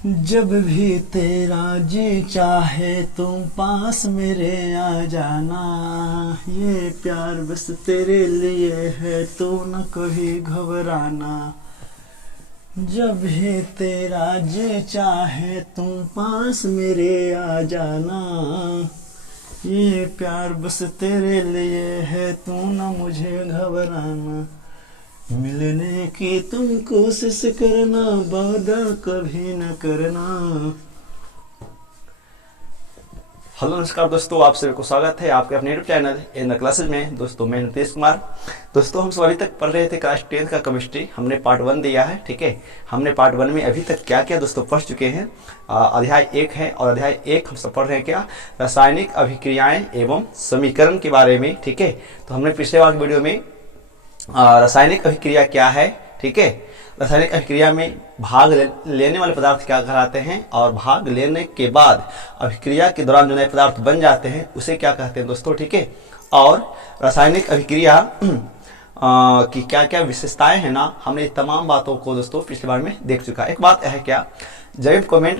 जब भी तेरा जी चाहे तुम पास मेरे आ जाना। ये प्यार बस तेरे लिए है, तू न कभी घबराना। जब भी तेरा जी चाहे तुम पास मेरे आ जाना। ये प्यार बस तेरे लिए है, तू न मुझे घबराना। मिलने की तुम कोशिश करना, वादा कभी न करना। हेलो नमस्कार दोस्तों, आप सभी को स्वागत है आपके अपने YouTube channel in the classes में। दोस्तों मैं नीतीश कुमार। दोस्तों हम सब अभी तक पढ़ रहे थे क्लास 10 का केमिस्ट्री। हमने पार्ट 1 दिया है, ठीक है। हमने पार्ट 1 में अभी तक क्या क्या दोस्तों पढ़ चुके हैं। अध्याय 1 है और अध्याय 1 हम सब पढ़ रहे हैं क्या, रासायनिक अभिक्रियाएं एवं समीकरण के बारे में, ठीक है। तो हमने पिछले वाले वीडियो में रासायनिक अभिक्रिया क्या है, ठीक है। रासायनिक अभिक्रिया में भाग लेने वाले पदार्थ क्या कहलाते हैं और भाग लेने के बाद अभिक्रिया के दौरान जो नए पदार्थ बन जाते हैं उसे क्या कहते हैं दोस्तों, ठीक है। और रासायनिक अभिक्रिया की क्या क्या विशेषताएं हैं ना, हमने तमाम बातों को दोस्तों पिछली बार में देख चुका है। एक बात है क्या, जब कमेंट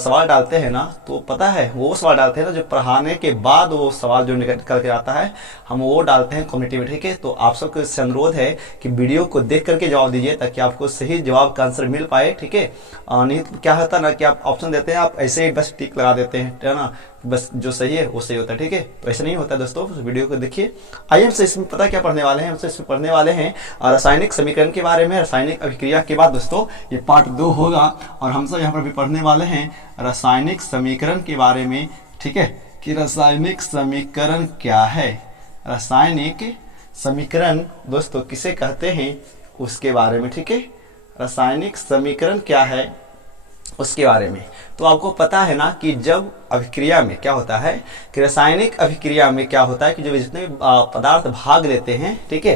सवाल डालते हैं ना, तो पता है वो सवाल डालते हैं ना जो पढ़ाने के बाद वो सवाल जो निकल के आता है हम वो डालते हैं कमेंट में, ठीक है। तो आप सबको इससे अनुरोध है कि वीडियो को देख करके जवाब दीजिए ताकि आपको सही जवाब का आंसर मिल पाए, ठीक है। नहीं तो क्या होता है ना कि आप ऑप्शन देते हैं, आप ऐसे ही बस टिक लगा देते हैं, है ना, बस जो सही है वो सही होता है, ठीक है। तो ऐसा नहीं होता दोस्तों, वीडियो को देखिए। आइए हमसे इसमें पता क्या पढ़ने वाले हैं, हमसे इसमें पढ़ने वाले हैं रासायनिक समीकरण के बारे में। रासायनिक अभिक्रिया के बाद दोस्तों ये पार्ट 2 होगा और हम सब यहाँ पर भी पढ़ने वाले हैं रासायनिक समीकरण के बारे में, ठीक है, कि रासायनिक समीकरण क्या है। रासायनिक समीकरण दोस्तों किसे कहते हैं उसके बारे में, ठीक है। रासायनिक समीकरण क्या है उसके बारे में। तो आपको पता है ना कि जब अभिक्रिया में क्या होता है कि रासायनिक अभिक्रिया में क्या होता है कि जो जितने भी पदार्थ भाग लेते हैं, ठीक है,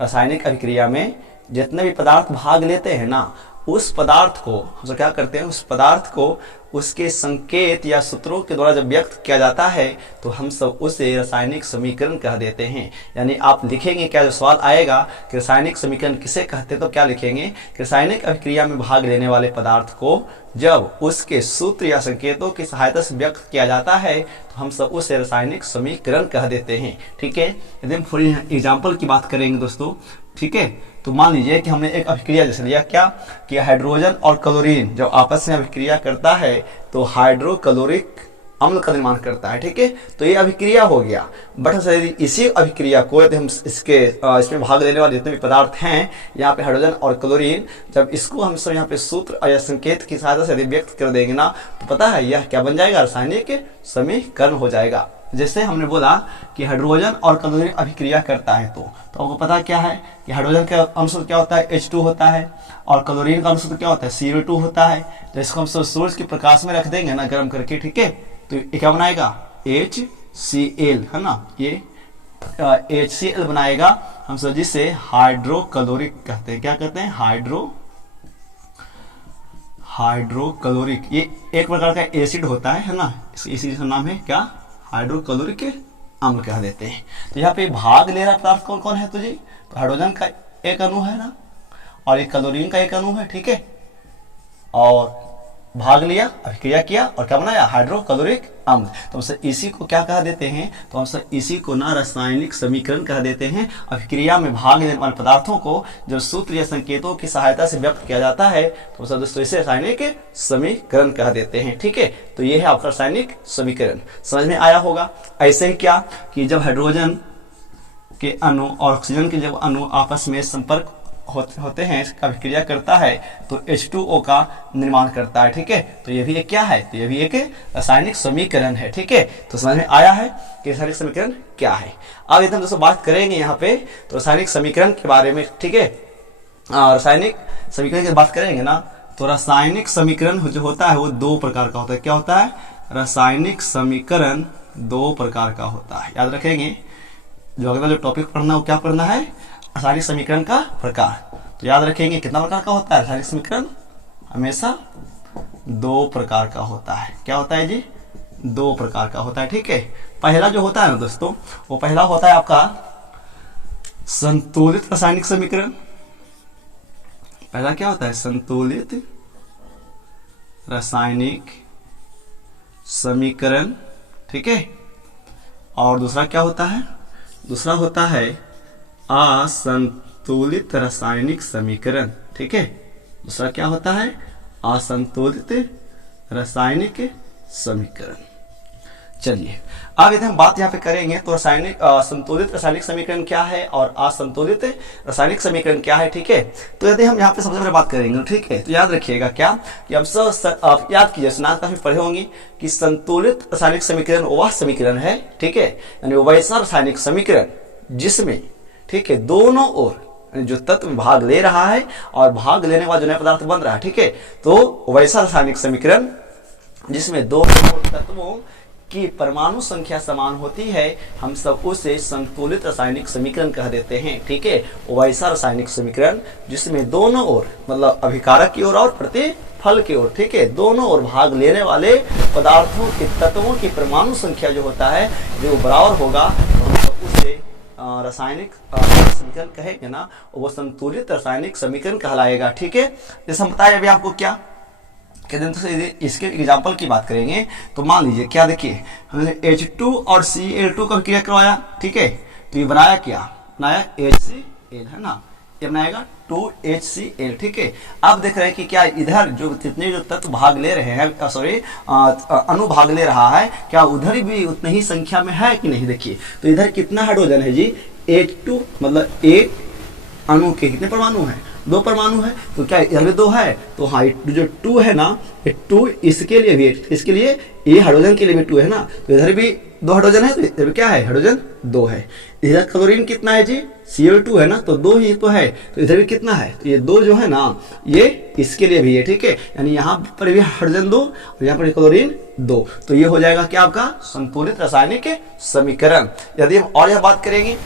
रासायनिक अभिक्रिया में जितने भी पदार्थ भाग लेते हैं ना, उस पदार्थ को हम क्या करते हैं, उस पदार्थ को उसके संकेत या सूत्रों के द्वारा जब व्यक्त किया जाता है तो हम सब उसे रासायनिक समीकरण कह देते हैं। यानी आप लिखेंगे क्या, जो सवाल आएगा कि रासायनिक समीकरण किसे कहते हैं, तो क्या लिखेंगे कि रासायनिक अभिक्रिया में भाग लेने वाले पदार्थ को जब उसके सूत्र या संकेतों की सहायता से व्यक्त किया जाता है तो हम सब उसे रासायनिक समीकरण कह देते हैं, ठीक है। यदि हम फॉर एग्जाम्पल की बात करेंगे दोस्तों, ठीक है, तो मान लीजिए कि हमने एक अभिक्रिया जैसे लिया क्या कि हाइड्रोजन और क्लोरीन जब आपस में अभिक्रिया करता है तो हाइड्रोक्लोरिक अम्ल का निर्माण करता है, ठीक है। तो ये अभिक्रिया हो गया। बट यदि इसी अभिक्रिया को यदि हम इसमें भाग लेने वाले जितने भी पदार्थ हैं यहाँ पे हाइड्रोजन और क्लोरीन, जब इसको हम सब यहाँ पे सूत्र या संकेत की सहायता से यदि व्यक्त कर देंगे ना, तो पता है यह क्या बन जाएगा, रासायनिक समीकरण हो जाएगा। जैसे हमने बोला कि हाइड्रोजन और क्लोरीन अभिक्रिया करता है तो आपको पता क्या है कि हाइड्रोजन का अणुसूत्र क्या होता है, H2 होता है, और क्लोरीन का अणुसूत्र क्या होता है, CO2 होता है। तो इसको हम सब सूरज के प्रकाश में रख देंगे ना गर्म करके, ठीक है, तो ये क्या बनाएगा, HCl, है ना, ये HCl बनाएगा हम सब, जिसे हाइड्रोक्लोरिक कहते हैं। क्या कहते हैं, हाइड्रोक्लोरिक। ये एक प्रकार का एसिड होता है ना, इस एसिड का नाम है क्या, हाइड्रोक्लोरिक अम्ल कह देते हैं। तो यहाँ पे भाग ले रहा पदार्थ कौन कौन है तो जी, तो हाइड्रोजन का एक अणु है ना, और एक क्लोरीन का एक अणु है, ठीक है, और भाग लिया, अभिक्रिया किया और क्या बनाया, हाइड्रोक्लोरिक अम्ल। तो हम इसी को क्या कह देते हैं, तो हम इसी को ना रासायनिक समीकरण कह देते हैं। अभिक्रिया में भाग लेने वाले पदार्थों को जब सूत्र या संकेतों की सहायता से व्यक्त किया जाता है तो दोस्तों इसे रासायनिक समीकरण कह देते हैं, ठीक है। तो ये है आपका रासायनिक समीकरण, समझ में आया होगा। ऐसे ही क्या कि जब हाइड्रोजन के अणु और ऑक्सीजन के जब अणु आपस में संपर्क होते हैं, इसका अभिक्रिया करता है तो H2O का निर्माण करता है, ठीक है। तो ये भी एक क्या है, तो ये भी एक रासायनिक समीकरण है, ठीक है। तो समझ में आया है कि रासायनिक समीकरण क्या है। अब यदि हम दोस्तों बात करेंगे यहाँ पे तो रासायनिक समीकरण के बारे में, ठीक है। रासायनिक समीकरण की बात करेंगे ना, तो रासायनिक समीकरण जो होता है वो 2 प्रकार का होता है। क्या होता है, रासायनिक समीकरण 2 प्रकार का होता है। याद रखेंगे, जो अगला जो टॉपिक पढ़ना है वो क्या पढ़ना है, रासायनिक समीकरण का प्रकार। तो याद रखेंगे कितना प्रकार का होता है रासायनिक समीकरण, हमेशा 2 प्रकार का होता है। क्या होता है जी, 2 प्रकार का होता है, ठीक है। पहला जो होता है ना दोस्तों, वो पहला होता है आपका संतुलित रासायनिक समीकरण। पहला क्या होता है, संतुलित रासायनिक समीकरण, ठीक है। और दूसरा क्या होता है, दूसरा होता है असंतुलित रासायनिक समीकरण, ठीक है। दूसरा क्या होता है, असंतुलित रासायनिक समीकरण। चलिए अब यदि हम बात यहाँ पे करेंगे तो रासायनिक संतुलित रासायनिक समीकरण क्या है और असंतुलित रासायनिक समीकरण क्या है, ठीक है। तो यदि हम यहाँ पे सबसे पहले बात करेंगे, ठीक है, तो याद रखिएगा क्या कि हम सब आप याद कीजिए, स्नातक काफी पढ़े होंगे कि संतुलित रासायनिक समीकरण वह समीकरण है, ठीक है, यानी वैसा रासायनिक समीकरण जिसमें, ठीक है, दोनों ओर जो तत्व भाग ले रहा है और भाग लेने वाला जो नया पदार्थ बन रहा है, ठीक है, तो वैसा रासायनिक समीकरण जिसमें दोनों तत्वों की परमाणु संख्या समान होती है, हम सब उसे संतुलित रासायनिक समीकरण कह देते हैं, ठीक है। वैसा रासायनिक समीकरण जिसमें दोनों ओर मतलब अभिकारक की ओर और प्रतिफल की ओर, ठीक है, दोनों ओर भाग लेने वाले पदार्थों के तत्वों की परमाणु संख्या जो होता है जो बराबर होगा, तो हम सब उसे रासायनिक समीकरण कहेंगे ना, वो संतुलित रासायनिक समीकरण कहलाएगा, ठीक है। जैसे हम बताए अभी आपको क्या इसके एग्जाम्पल की बात करेंगे तो मान लीजिए क्या, देखिए हमने H2 और Cl2 का क्रिया करवाया, ठीक है, तो ये बनाया क्या, बनाया HCl, है ना, ये बनाएगा 2HCl, ठीक है। अब देख रहे हैं कि क्या इधर जो कितने जो तत्व भाग ले रहे हैं, सॉरी अणु भाग ले रहा है, क्या उधर भी उतनी ही संख्या में है कि नहीं। देखिए तो इधर कितना हाइड्रोजन है जी, H2 मतलब एक अणु के कितने परमाणु हैं, 2 परमाणु है, तो क्या इधर भी 2 है, तो हाँ जो 2 है ना, ये 2 इसके लिए भी, इसके लिए ये हाइड्रोजन के लिए भी 2 है ना, तो इधर भी 2 हाइड्रोजन है, तो इधर भी क्या है, हाइड्रोजन 2 है। इधर क्लोरीन कितना है जी, Cl2 है ना, तो 2 ही तो है, तो इधर भी कितना है, तो ये 2 जो है ना, ये इसके लिए भी है, ठीक है, यानी यहाँ पर भी हाइड्रोजन 2 और यहाँ पर क्लोरीन 2, तो ये हो जाएगा क्या आपका संतुलित रासायनिक समीकरण। यदि हम और यह बात करेंगे,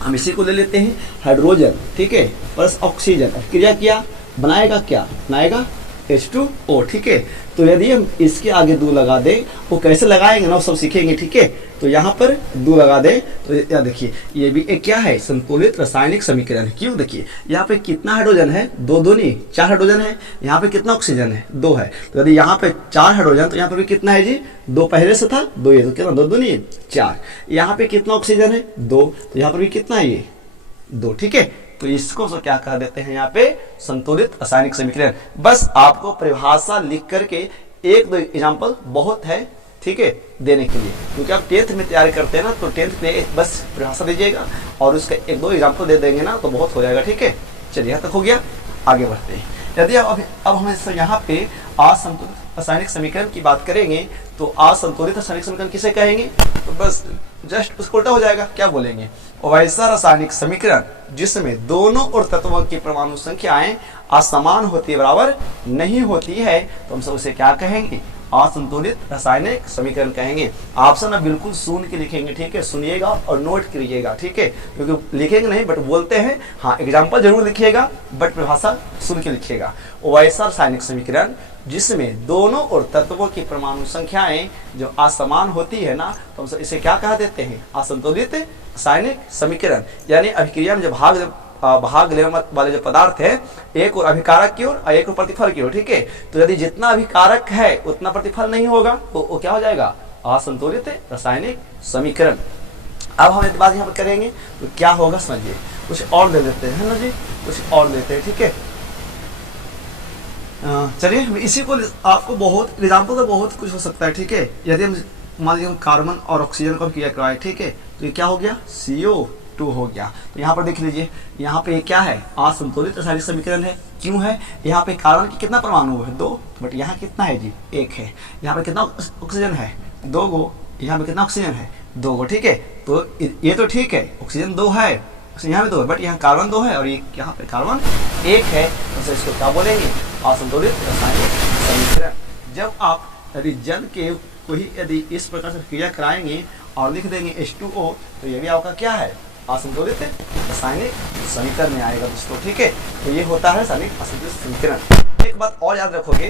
हम इसी को ले लेते हैं हाइड्रोजन, ठीक है, प्लस ऑक्सीजन, क्रिया किया, बनाएगा क्या, बनाएगा H2O, ठीक है। तो यदि हम इसके आगे 2 लगा दें, वो कैसे लगाएंगे ना, वो सब सीखेंगे, ठीक है। तो यहाँ पर 2 लगा दें तो या देखिए ये भी एक क्या है, संतुलित रासायनिक समीकरण है। क्यों, देखिए यहाँ पे कितना हाइड्रोजन है, 2 दूनी 4 हाइड्रोजन है, यहाँ पे कितना ऑक्सीजन है, 2 है, तो यदि यहाँ पे 4 हाइड्रोजन तो यहाँ पर भी कितना है जी, 2 पहले से था, 2 ये, तो कितना 2 दूनी 4, यहाँ पे कितना ऑक्सीजन है 2, तो यहाँ पर भी कितना है ये 2, ठीक है। तो इसको तो क्या कह देते हैं यहाँ पे संतुलित रासायनिक समीकरण। बस आपको परिभाषा लिख करके 1-2 एग्जाम्पल बहुत है, ठीक है, देने के लिए, क्योंकि आप 10th में तैयारी करते हैं ना, तो 10th में बस परिभाषा दीजिएगा और उसका 1-2 एग्जाम्पल दे देंगे ना, तो बहुत हो जाएगा, ठीक है। चलिए यहाँ तक हो गया, आगे बढ़ते हैं। यदि अब हम यहाँ पे असंतुलित रासायनिक समीकरण की बात करेंगे, तो असंतुलित रासायनिक समीकरण किसे कहेंगे, तो बस जस्ट उसको उल्टा हो जाएगा, क्या बोलेंगे, वैसा रासायनिक समीकरण जिसमें दोनों और तत्वों की परमाणु संख्याएं असमान होती है, बराबर नहीं होती है, तो हम सब उसे क्या कहेंगे, असंतुलित रासायनिक समीकरण कहेंगे। ऑप्शन अब बिल्कुल सुन के लिखेंगे, ठीक है, सुनिएगा और नोट करिएगा, ठीक है, क्योंकि लिखेंगे नहीं बट बोलते हैं, हाँ एग्जाम्पल जरूर लिखिएगा बट परिभाषा सुन के लिखिएगा। वैसा रासायनिक समीकरण जिसमें दोनों और तत्वों की परमाणु संख्याएं जो असमान होती है ना, तो हम इसे क्या कह देते हैं, असंतुलित रासायनिक समीकरण। यानी अभिक्रिया में जो भाग लेने वाले जो पदार्थ है, एक और अभिकारक की ओर और एक और प्रतिफल की ओर, ठीक है, तो यदि जितना अभिकारक है उतना प्रतिफल नहीं होगा, तो वो क्या हो जाएगा, असंतुलित रासायनिक समीकरण। अब हम एक बात यहाँ पर करेंगे तो क्या होगा समझिए, कुछ और ले लेते हैं ना जी, कुछ और लेते हैं, ठीक है। चलिए इसी को आपको बहुत एग्जाम्पल तो बहुत कुछ हो सकता है, ठीक है। यदि हम मान लीजिए हम कार्बन और ऑक्सीजन को क्रिया करवाए, ठीक है, तो ये क्या हो गया, CO2 हो गया। तो यहाँ पर देख लीजिए, यहाँ पे क्या है, असंतुलित रासायनिक समीकरण है। क्यों है, यहाँ पे कार्बन की कितना परमाणु है, 2, बट यहाँ कितना है जी, 1 है। यहाँ पे कितना ऑक्सीजन है, 2 गो, यहाँ पे कितना ऑक्सीजन है, 2 गो, ठीक है। तो ये तो ठीक है, ऑक्सीजन 2 है, यहाँ पे 2 है, बट यहाँ कार्बन 2 है और ये यहाँ पे कार्बन 1 है, तो इसको क्या बोलेंगे, असंतुलित रासायनिक समीकरण। जब आप यदि जल के कोई यदि इस प्रकार से क्रिया कराएंगे और लिख देंगे H2O, तो ये भी आपका क्या है, असंतुलित रासायनिक समीकरण में आएगा दोस्तों, ठीक है। तो ये होता है रासायनिक असंतुलित समीकरण। एक बात और याद रखोगे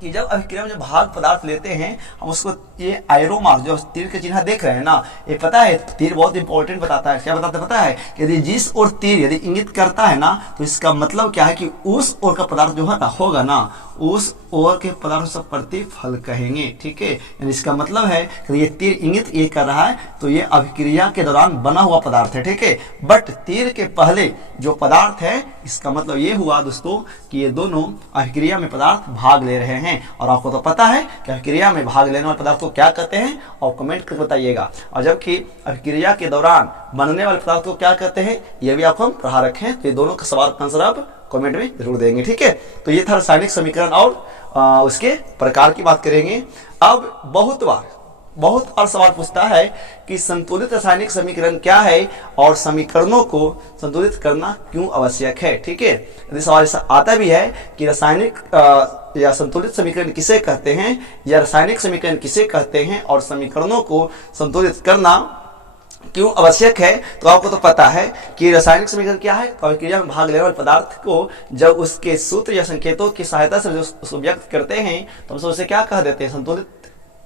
कि जब अभिक्रिया में जो भाग पदार्थ लेते हैं हम उसको, ये एरो मार्क जो तीर के चिन्ह देख रहे हैं ना, ये पता है तीर बहुत इंपॉर्टेंट बताता है। क्या बताता है पता है कि यदि जिस ओर तीर यदि इंगित करता है ना तो इसका मतलब क्या है कि उस ओर का पदार्थ जो है ना होगा ना, उस ओर के पदार्थ सब प्रतिफल कहेंगे। ठीक है, यानी इसका मतलब है कि ये तीर इंगित ये कर रहा है तो ये अभिक्रिया के दौरान बना हुआ पदार्थ है। ठीक है, बट तीर के पहले जो पदार्थ है इसका मतलब ये हुआ दोस्तों कि ये दोनों अभिक्रिया में पदार्थ भाग ले रहे हैं। और आपको तो पता है कि अभिक्रिया में भाग लेने वाले पदार्थ को क्या कहते हैं, और कमेंट करके बताइएगा। और जबकि अभिक्रिया के दौरान बनने वाले पदार्थ को क्या कहते हैं ये भी आपको हम पढ़ा रखे हैं। तो ये दोनों का सवाल का आंसर आप कमेंट में जरूर देंगे। ठीक है, तो ये था रासायनिक समीकरण और उसके प्रकार की बात करेंगे। अब बहुत बार सवाल पूछता है कि संतुलित रासायनिक समीकरण क्या है और समीकरणों को संतुलित करना क्यों आवश्यक है। ठीक है, यदि सवाल ऐसा आता भी है कि रासायनिक या संतुलित समीकरण किसे कहते हैं या रासायनिक समीकरण किसे कहते हैं और समीकरणों को संतुलित करना क्यों आवश्यक है, तो आपको तो पता है कि रासायनिक समीकरण क्या है। अभिक्रिया में भाग लेने वाले पदार्थ को जब उसके सूत्र या संकेतों की सहायता से उसको व्यक्त करते हैं तो हम उसे क्या कह देते हैं,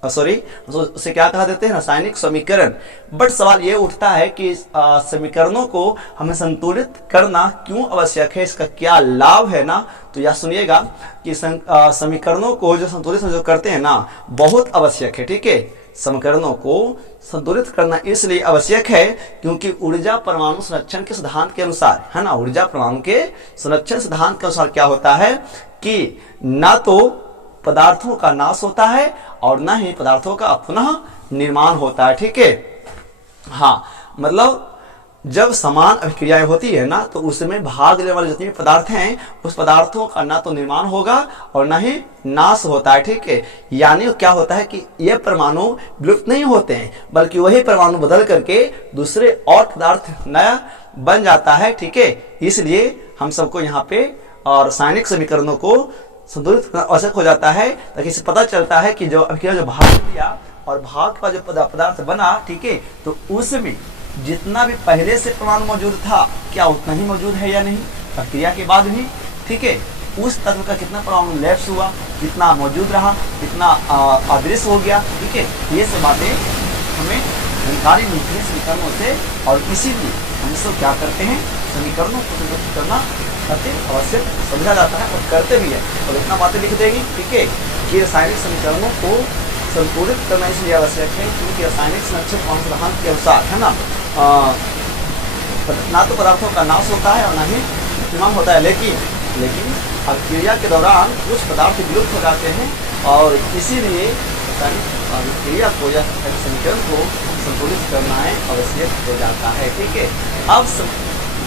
उसे क्या कहा देते हैं, रासायनिक समीकरण। बट सवाल ये उठता है कि समीकरणों को हमें संतुलित करना क्यों आवश्यक है, इसका क्या लाभ है ना। तो यह सुनिएगा कि समीकरणों को जो संतुलित जो करते हैं ना बहुत आवश्यक है। ठीक है, समीकरणों को संतुलित करना इसलिए आवश्यक है क्योंकि ऊर्जा परमाणु संरक्षण के सिद्धांत के अनुसार, है ना, ऊर्जा परमाणु के संरक्षण सिद्धांत के अनुसार क्या होता है कि ना तो पदार्थों का नाश होता है और न ही पदार्थों का पुनः निर्माण होता है। ठीक है, हाँ, मतलब जब समान अभिक्रियाएं होती है ना तो उसमें भाग लेने वाले जितने भी पदार्थ हैं उस पदार्थों का ना तो निर्माण होगा और ना ही नाश होता है। ठीक है, यानी क्या होता है कि ये परमाणु विलुप्त नहीं होते हैं बल्कि वही परमाणु बदल करके दूसरे और पदार्थ नया बन जाता है। ठीक है, इसलिए हम सबको यहाँ पे रासायनिक समीकरणों को संतुलित करना आवश्यक हो जाता है ताकि इससे पता चलता है कि जो अभिक्रिया जो भाग लिया और भाग का जो पदार्थ बना, ठीक है, तो उसमें जितना भी पहले से परमाणु मौजूद था क्या उतना ही मौजूद है या नहीं अभिक्रिया के बाद भी। ठीक है, उस तत्व का कितना परमाणु लैप्स हुआ, कितना मौजूद रहा, कितना अदृश्य हो गया। ठीक है, ये सब बातें हमें जानकारी मिलती है समीकरणों से और इसीलिए हम इसको क्या करते हैं, समीकरणों को संतुलित करना अति आवश्यक समझा जाता है और करते भी है। और इतना बातें लिख देंगे, ठीक है, कि रासायनिक समीकरणों को संतुलित करना इसलिए आवश्यक है क्योंकि रासायनिक संरक्षण सिद्धांत के अनुसार, है ना तो पदार्थों का नाश होता है और ना ही निर्माण होता है, लेकिन अभिक्रिया के दौरान कुछ पदार्थ विलुप्त हो जाते हैं और इसीलिए अभिक्रिया को या समीकरण को संतुलित करना है आवश्यक हो जाता है। ठीक है, अब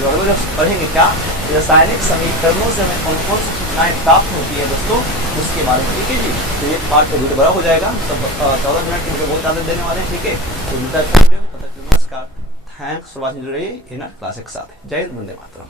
जब पढ़ेंगे क्या रासायनिक समीकरणों से हमें कौन कौन सी सूचनाएं प्राप्त होती है दोस्तों उसके बारे में। ठीक है जी, तो ये पार्ट का वीडियो बड़ा हो जाएगा, सब 14 मिनट की वीडियो बहुत ज़्यादा देने वाले हैं। ठीक है, तो मिलता है वीडियो, तब तक नमस्कार, थैंक्स फॉर वॉचिंग। जुड़े रहिए इन क्लास के साथ। जय हिंद, वंदे मातरम।